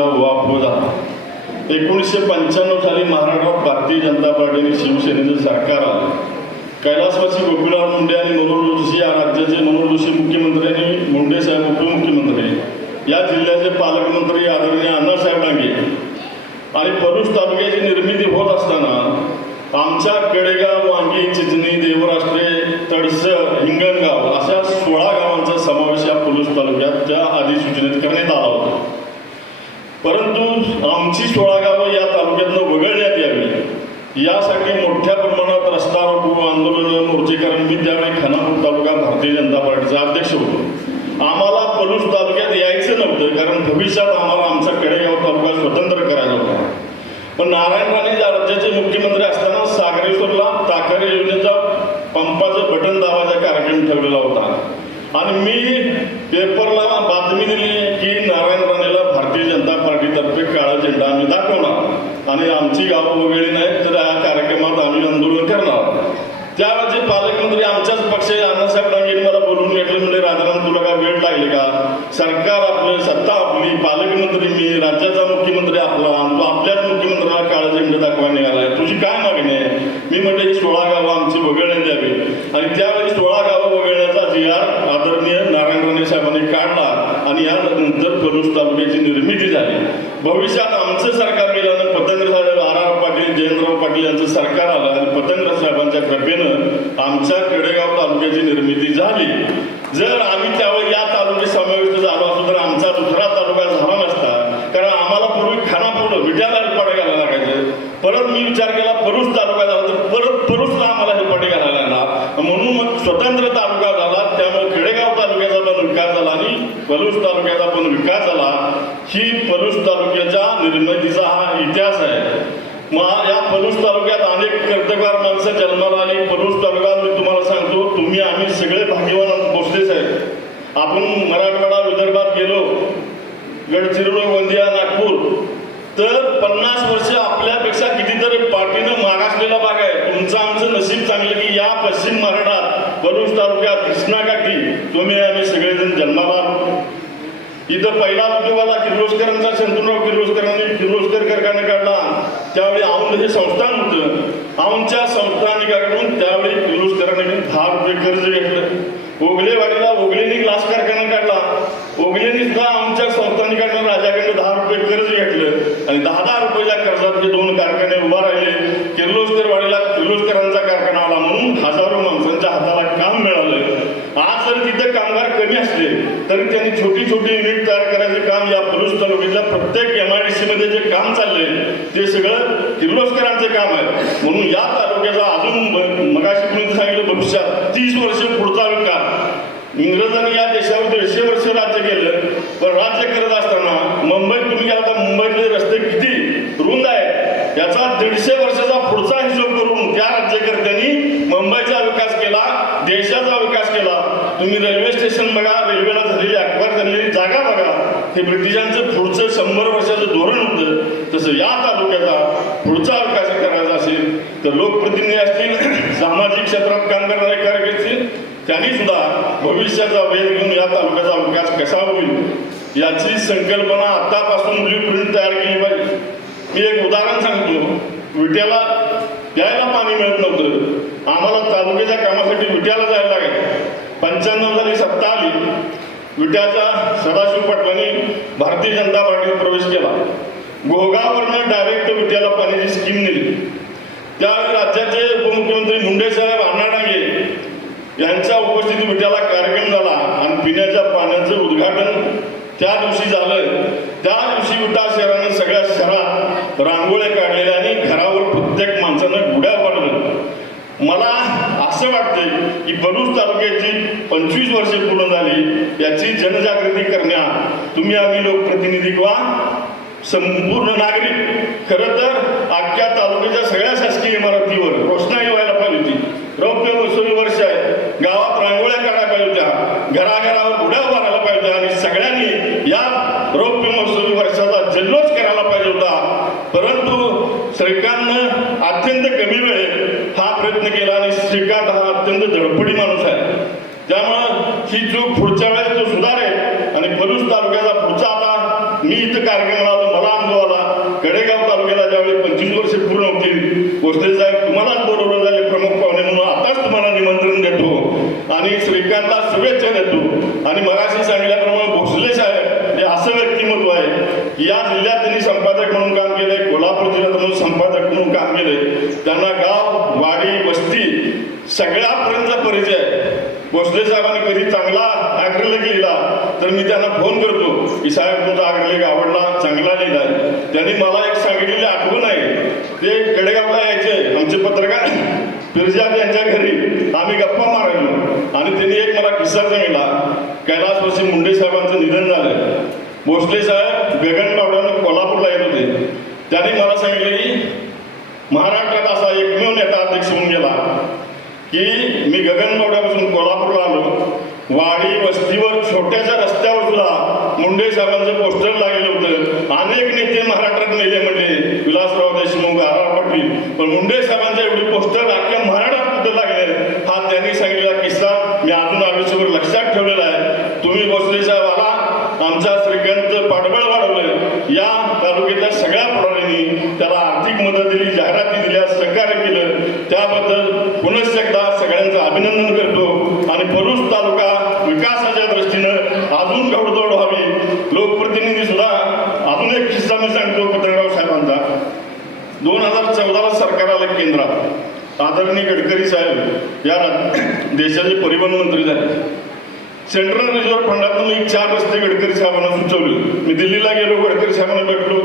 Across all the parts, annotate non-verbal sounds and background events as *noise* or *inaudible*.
निवडणुकीचा वाप होता एकोणीसशे पंच्याण्णव साली महाराष्ट्रात भारतीय जनता पार्टीने शिवसेनेचं सरकार आलं. कैलासवासी गोपीराव मुंडे आणि मनोहर जोशी या राज्याचे मनोहर जोशी मुख्यमंत्री आणि मुंडे साहेब उपमुख्यमंत्री. या जिल्ह्याचे पालकमंत्री आदरणीय अण्णासाहेब डांगे. आणि भरूच तालुक्याची निर्मिती होत असताना आमच्या कडेगाव वांगी चिचणी देवराष्ट्रे तडसर हिंगणगाव अशा सोळा गावांचा समावेश या पुलुस तालुक्यात त्या अधिसूचनेत करण्यात आला यासाठी मोठ्या प्रमाणात रस्ता रोको आंदोलन मोर्चेकरण मी त्यावेळी खानापूर तालुका भारतीय जनता पार्टीचा अध्यक्ष होतो. आम्हाला पलूस तालुक्यात यायचं नव्हतं कारण भविष्यात आम्हाला आमचा कडेगाव तालुका स्वतंत्र करायचा होता पण नारायण राणे ज्या राज्याचे मुख्यमंत्री असताना सागरेश्वरला ताकारे योजनेचा पंपाचं बटन दाबाचा कार्यक्रम ठेवलेला होता. आणि मी पेपरला बातमी दिली की नारायण राणेला भारतीय जनता पार्टीतर्फे काळा झेंडा आम्ही दाखवणार आणि आमची गावं वगळली नाहीत तर या कार्यक्रमात आम्ही आंदोलन करणार. त्यावेळेचे पालकमंत्री आमच्याच पक्ष अण्णासाहेब डांगेने मला बोलून घेतलं म्हणजे राजाराम तुला काय वेळ लागले का? सरकार आपलं सत्ता आपली पालकमंत्री मी राज्याचा मुख्यमंत्री आपला तो आपल्याच मुख्यमंत्र्याला काळा झेंडे दाखवायला निघालाय. तुझी काय मागणी आहे? मी म्हटलं ही सोळा गावं आमची वगळण्यात यावी. आणि त्यावेळी सोळा गावं वगळण्याचा जी आर आदरणीय नारायण राणे साहेबांनी काढला. आणि यानंतर पलूस तालुक्याची निर्मिती झाली. भविष्यात आमचं सरकार गेल्यानं पतंग साहेब आर आर पाटील जयंतराव पाटील यांचं सरकार आणि पतंगराज साहेबांच्या कृपेनं आमच्या कडेगाव तालुक्याची निर्मिती झाली. जर आम्ही त्यावर या तालुक्यात समाविष्ट झालो असतो तर आमचा दुसरा तालुका झाला नसता कारण आम्हाला पूर्वी खानापूर विट्याला हेलपाटे घालायला लागायचं परत मी विचार केला परूस तालुका झाला तर परत परूसला आम्हाला हेलपाटे घालायला लागला म्हणून मग स्वतंत्र तालुका झाला त्यामुळे खेडेगाव तालुक्याचा पण विकास झाला आणि पलूस तालुक्याचा पण विकास झाला ही पलूस तालुक्याच्या निर्मितीचा हा इतिहास आहे मग या पलूस तालुक्यात अनेक कर्तकार माणसं जन्माला आली. पलूस तालुक्यात मी तुम्हाला सांगतो तुम्ही आम्ही सगळे भाग्यवान बसलेच आहेत आपण मराठवाडा विदर्भात गेलो गडचिरोली गोंदिया नागपूर. तर पन्नास वर्ष आपल्यापेक्षा कितीतरी पाठीनं मागासलेला भाग आहे. तुमचं आमचं नशीब चांगलं की या पश्चिम महाराष्ट्रात पलूस तालुक्यात कृष्णाकाठी तुम्ही आम्ही सगळेजण जन्माला आलो. इथं पहिला उद्योगाला किर्लोस्करांचा शंतुराव किर्लोस्करांनी किर्लोस्कर कारखाना काढला. त्यावेळी औंध हे संस्थान होतं. औंधच्या संस्थानिकाकडून त्यावेळी किर्लोस्करांनी दहा रुपये कर्ज घेतलं ओगलेवाडीला ओगलेनी ग्लास कारखाना काढला. ओगलेनी सुद्धा आमच्या संस्थानिकांना राजाकडे दहा रुपये कर्ज घेतलं. आणि दहा दहा रुपयाच्या कर्जात हे दोन कारखाने उभा राहिले किर्लोस्कर वाडीला किर्लोस्करांचा कारखाना आला म्हणून हजारो माणसांच्या हाताला काम मिळालं आज जर तिथं कामगार कमी असले तरी त्यांनी छोटी छोटी युनिट तयार करायचं काम या पुरुष तालुक्यातल्या प्रत्येक एम आय डी सी मध्ये जे काम चाललंय ते सगळं किर्लोस्करांचं काम आहे. म्हणून या तालुक्याचा अजून मगाशी तुम्ही सांगितलं भविष्यात तीस वर्ष पुढचा विकास इंग्रजांनी या देशावर दीडशे वर्ष राज्य केलं पण राज्य करत असताना मुंबईत तुम्ही आता मुंबईतले रस्ते किती रुंद आहेत? याचा दीडशे वर्ष हे ब्रिटिशांचं पुढचं शंभर वर्षाचं धोरण होतं तसं या तालुक्याचा पुढचा विकास करायचा असेल तर लोकप्रतिनिधी असतील सामाजिक क्षेत्रात काम करणारे कार्यकर्ते त्यांनी सुद्धा भविष्याचा वेध घेऊन या तालुक्याचा विकास कसा होईल याची संकल्पना आतापासून ब्ल्यू प्रिंट तयार केली पाहिजे. मी एक उदाहरण सांगतो. विट्याला प्यायला पाणी मिळत नव्हतं. आम्हाला तालुक्याच्या कामासाठी विट्याला जायला लागेल. पंच्याण्णव साली सत्ता आली. विट्याचा सदाशिव भारतीय जनता पार्टीत प्रवेश केला. गोगावरनं डायरेक्ट विद्याला पाण्याची स्कीम नेली. त्यावेळी राज्याचे उपमुख्यमंत्री मुंडे साहेब अण्णा यांच्या उपस्थितीत विट्याला कार्यक्रम झाला आणि पिण्याच्या पाण्याचं उद्घाटन त्या दिवशी झालं. त्या दिवशी विटा शहरानं सगळ्या शहरात रांगोळ्या काढलेल्या आणि घरावर प्रत्येक माणसानं गुड्या पाडलं मला असं वाटतंय की भरूच तालुक्याची पंचवीस वर्षे पूर्ण झाली याची जनजागृती करण्यात तुम्ही आम्ही लोकप्रतिनिधी किंवा संपूर्ण नागरिक खरं तर अख्ख्या तालुक्याच्या सगळ्या शासकीय इमारतीवर रोषणाई व्हायला पाहिजे होती. रौप्य महोत्सवी वर्ष आहे. गावात रांगोळ्या काढायला पाहिजे होत्या. घराघरावर गुड्या उभारायला पाहिजे होत्या. आणि सगळ्यांनी या रौप्य महोत्सवी वर्षाचा जल्लोष करायला पाहिजे होता. परंतु सरकारनं अत्यंत कमी वेळेत हा प्रयत्न केला आणि श्रीकांत हा अत्यंत धडपडी माणूस आहे. त्यामुळं ही चूक पुढच्या वेळेस तो सुधारेल. आणि पलूस तालुक्याचा पुढचा आता मी इथं कार्यक्रमाला आलो मला अनुभव आला. कडेगाव तालुक्याला ज्यावेळी पंचवीस वर्ष पूर्ण होतील गोष्टी साहेब तुम्हालाच बरोबर झाले प्रमुख पाहुणे म्हणून आताच तुम्हाला निमंत्रण देतो. आणि श्रीकांतला शुभेच्छा देतो. आणि मगाशी सांगितल्याप्रमाणे भोसले साहेब हे असं व्यक्तिमत्व आहे की या जिल्ह्यात त्यांनी संपादक म्हणून काम केलंय कोल्हापूर जिल्ह्यात म्हणून संपादक म्हणून काम केलंय. त्यांना गाव वाडी वस्ती सगळ्यापर्यंतचा परिचय भोसले साहेबांनी कधी चांगला आग्रलेख लिहिला तर मी त्यांना फोन करतो की साहेब तुमचा आग्रलेख आवडला चांगला लिहिला त्यांनी मला एक सांगितलेली आठवण आहे. ते कडेगावला यायचे आमचे पत्रकार *coughs* फिरजाद यांच्या घरी. आम्ही गप्पा मारायलो आणि त्यांनी एक मला किस्सा सांगितला. कैलासवासी मुंडे साहेबांचं निधन झालं. भोसले साहेब गगनबावड्यानं कोल्हापूरला येत होते. त्यांनी मला सांगितले की महाराष्ट्रात असा एकमेव नेता अध्यक्ष होऊन गेला की मी गगनबावड्यापासून कोल्हापूरला आलो. वाडी वस्तीवर छोट्याशा रस्त्यावर सुद्धा मुंडे साहेबांचं पोस्टर लागलेलं होतं. अनेक नेते महाराष्ट्रात नेले म्हणजे विलासराव देशमुख आर आर पाटील. पण मुंडे साहेबांचं एवढी पोस्टर अख्ख्या महाराष्ट्रात कुठं लागले? हा त्यांनी सांगितलेला किस्सा मी अजून आयुष्यभर लक्षात ठेवलेला आहे. तुम्ही भोसले साहेब आला आमचा श्रीकांत पाठबळ वाढवलं. या तालुक्यातल्या सगळ्या पुढाऱ्यांनी त्याला आर्थिक मदत दिली जाहिराती दिल्या सहकार्य केलं. त्याबद्दल पुनश्च एकदा सगळ्यांचं अभिनंदन करतो आणि भरूच तालुका विकासाच्या दृष्टीनं अजून घडदौड व्हावी लोकप्रतिनिधी सुद्धा अजून एक किस्सा मी सांगतो पत्रकाराव साहेबांचा दोन हजार चौदाला सरकार आलं केंद्रात आदरणीय गडकरी साहेब या देशाचे परिवहन मंत्री झाले. सेंट्रल रिझर्व्ह फंडातून मी चार रस्ते गडकरी साहेबांना सुचवले. मी दिल्लीला गेलो गडकरी साहेबांना भेटलो.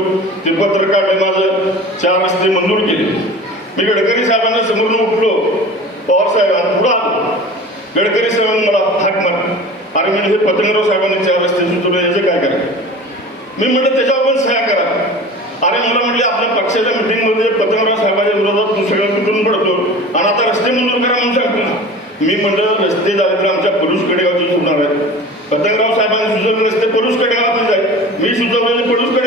ते पत्र काढले माझं चार रस्ते मंजूर केले. मी गडकरी साहेबांना समोरून उठलो. पवार साहेब पुढे आलो. गडकरी साहेबांनी मला हाक मार अरे म्हणजे हे पतंगराव साहेबांनी चार रस्ते सुचवले याचं काय करा मी म्हटलं त्याच्यावर पण सह्या करा. अरे मला म्हटले आपल्या पक्षाच्या मिटिंगमध्ये पतंगराव साहेबांच्या विरोधात तू सगळं तुटून पडतो आणि आता रस्ते मंजूर करा म्हणून ही मंडळ रस्ते झाले आमच्या परुष कडेगावचे सुटणार आहेत. पतंगराव साहेबांनी सुचवले रस्ते परुष कडेगावातच आहे मी सुचवलेले परुष